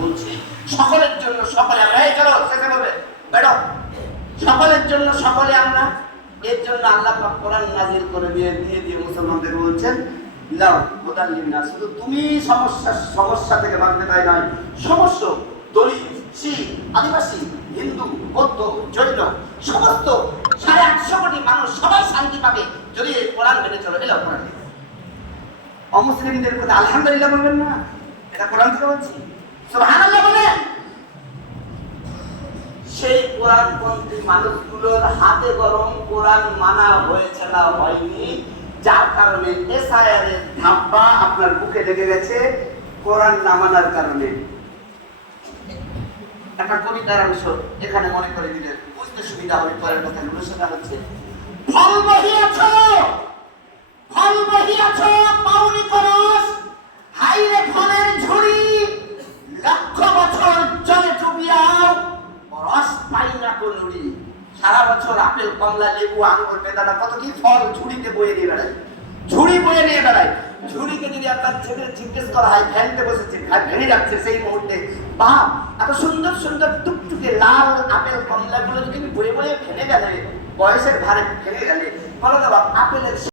বলছি সকলের জন্য সকলে আমরা, এই চলো শেষে বলবে বেড়ো, সকলের জন্য সকলে আমরা। এর জন্য আল্লাহ পাক কোরআন নাজিল করে দিয়ে মুসলমানদের বলছেন লাউ মুদাল্লিনা, শুধু তুমি সমস্যা থেকে বাঁচতে তাই নয়, সমস্ত দলিত, শিখ, আদিবাসী, হিন্দু, বৌদ্ধ, জৈন সমস্ত 850 কোটি মানুষ সবাই শান্তি পাবে যদি এই কোরআন মেনে চলো। এলো কোরআন। অমুসলিমদের কথা আলহামদুলিল্লাহ বলবেন না? এটা কোরআন থেকে বলছি, সুবহানাল্লাহ বলেন। সেই কোরআনপন্থী মানুষগুলোর হাতে গরম কোরআন মানা হয়েছে না হয়নি, যার কারণে এসআইআর এর ধাপ্পা আপনার বুকে লেগে গেছে কোরআন না মানার কারণে। একটা কবিতার অংশ এখানে মনে করে দিলে বুঝতে সুবিধা হবে। পরের কথাগুলো সেটা হচ্ছে ফল বহিয়াছ পাউনি পরশ, হাইরে ফলের ঝুড়ি, লক্ষ বছর জলে ডুবিয়াও রস পাই না কোনুড়ি। সারা বছর আপেল, কমলা, লেবু, আঙ্গুর, বেদানা কত কি ফল ঝুড়িতে বয়ে নিয়ে বেড়ায়, ঝুড়ি বয়ে নিয়ে বেড়ায়। ঝুড়িকে যদি আপনার ছেলে জিজ্ঞেস করা হয় ভ্যানতে বসেছে, ভেঙে যাচ্ছে, সেই মুহূর্তে বাপ এত সুন্দর সুন্দর টুকটুকে লাল আপেল কমলা গুলো যদি বয়ে বয়ে ভেঙে গেলে, বয়সের ভারে ভেঙে গেলে, বলো না বাপ আপেলের